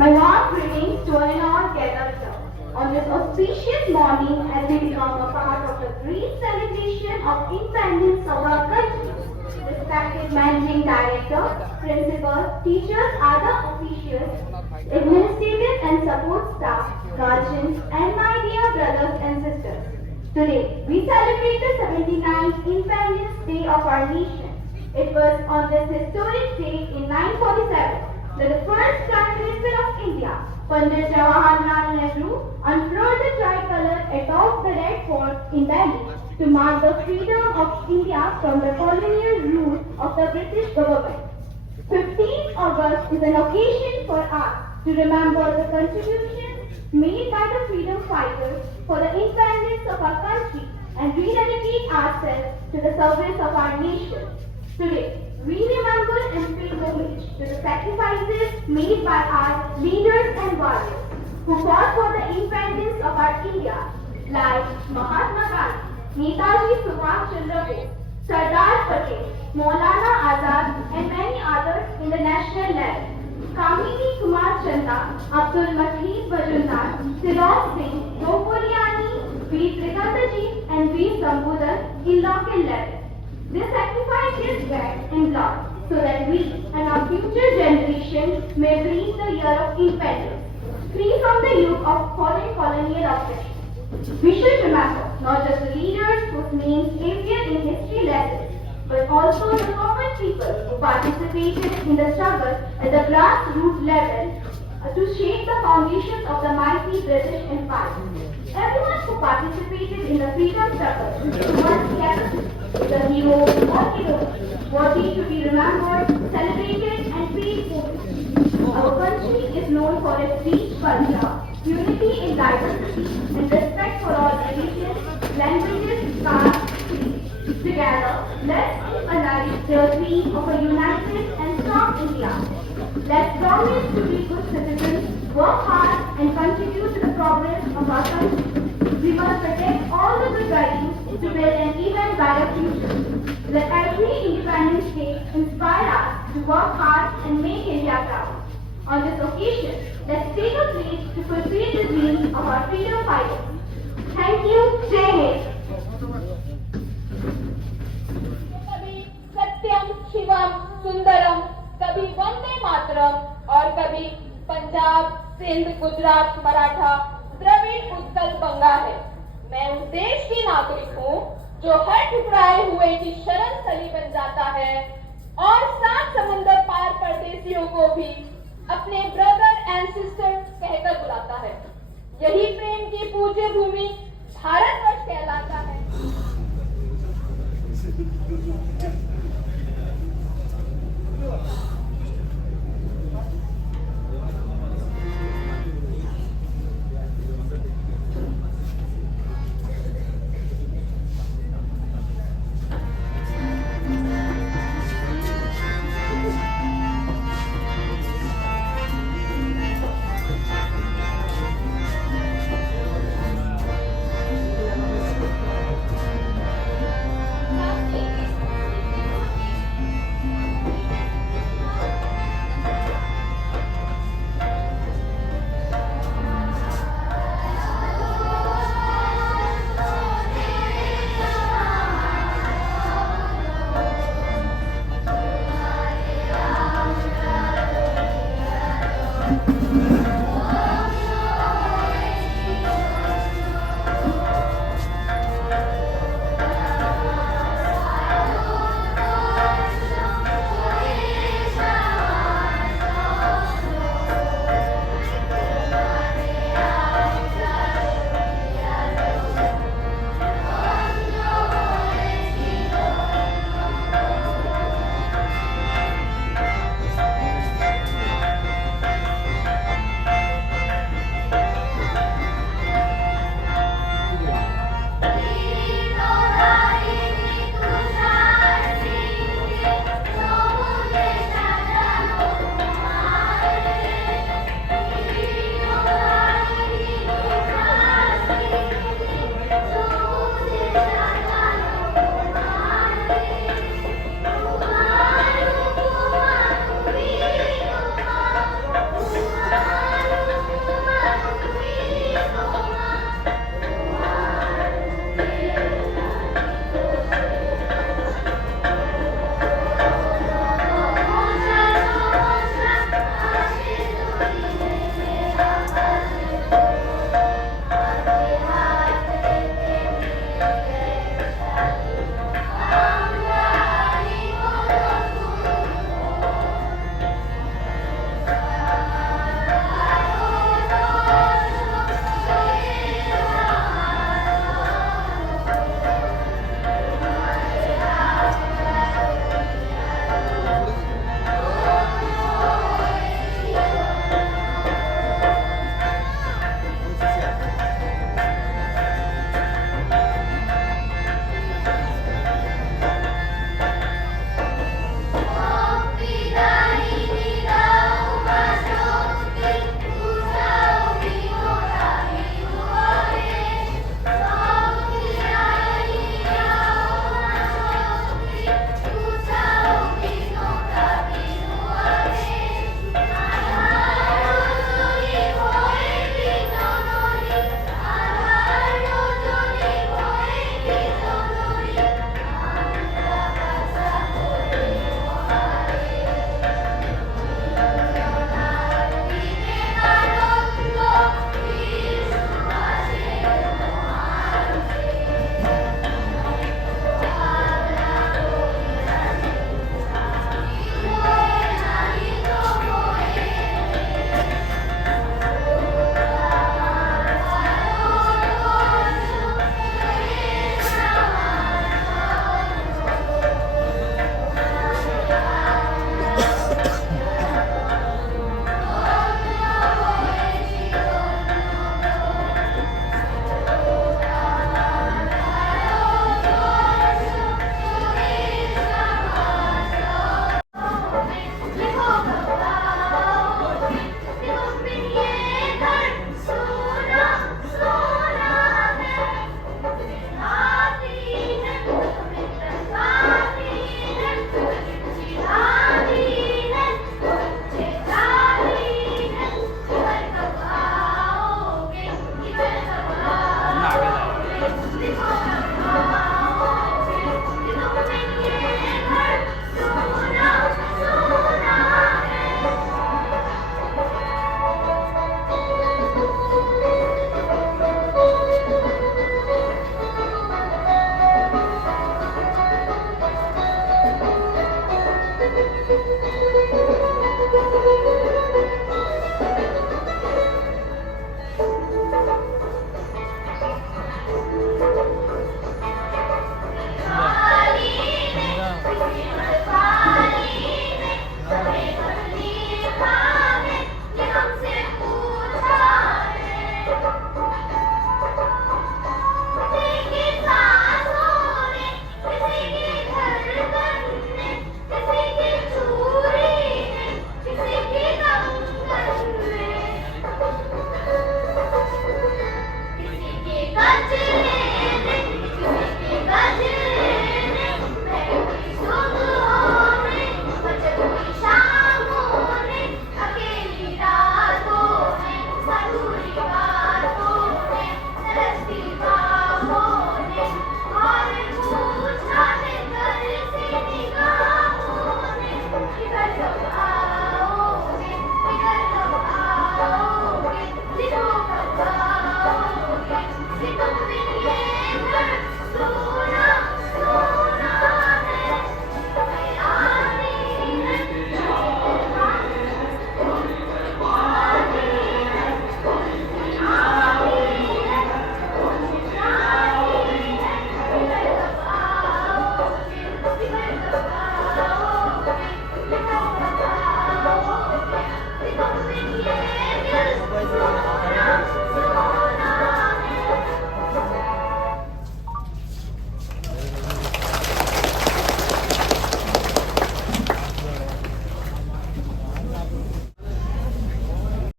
My warm greetings to all gathered here on this auspicious morning as we become a part of the great celebration of independence of our country. Respected Managing Director, Principal, teachers, other officials, administrative and support staff, guardians, and my dear brothers and sisters. Today, we celebrate the 79th Independence Day of our nation. It was on this historic day in 947 that the first Prime Minister of India, Pandit Jawaharlal Nehru, unfurled the tricolour atop the Red Fort in Delhi to mark the freedom of India from the colonial rule of the British government. 15th August is an occasion for us to remember the contributions made by the freedom fighters for the independence of our country and rededicate ourselves to the service of our nation. Today, we remember and pay homage to the sacrifices made by our leaders and warriors who fought for the independence of our India, like Mahatma Gandhi, Netaji Subhash Chandra Bose, Sardar Patel, Maulana Azad, and many others in the national level. Kamini Kumar Chanda, Abdul Majid Majumdar, Tilak Singh, Gopuriani, V. Trikandaji, and V. Sambudar in local level. This sacrifice is sweat and blood so that we and our future generations may breathe the year of independence, free from the yoke of foreign colonial oppression. We should remember not just the leaders whose names appear in history lessons, but also the common people who participated in the struggle at the grassroots level to shape the foundations of the mighty British Empire. Everyone who participated in the freedom struggle was gathered is a hero or heroine, worthy to be remembered, celebrated, and paid homage. Our country is known for its rich culture, unity in diversity, and respect for all religions, languages, castes, creeds. Together, let's keep alive the dream of a united and strong India. Let's promise to be good citizens, work hard, and contribute to the progress of our country. We must protect all the good values to build an even brighter future. Let every Independence Day inspire us to work hard and make India proud. On this occasion, let's take a pledge to fulfill the dreams of our freedom fighters. Thank you. Jai Hind. कभी सत्यम शिवम सुंदरम, कभी वंदे मातरम और कभी पंजाब सिंध गुजरात मराठा द्रविड़ उत्कल बंगा है। मैं उस देश की नागरिक हूँ जो हर ठुकराए हुए की शरण स्थली बन जाता है और सात समुंदर पार परदेशियों को भी अपने ब्रदर एंड सिस्टर कहकर बुलाता है। यही प्रेम की पूज्य भूमि भारतवर्ष कहलाता है।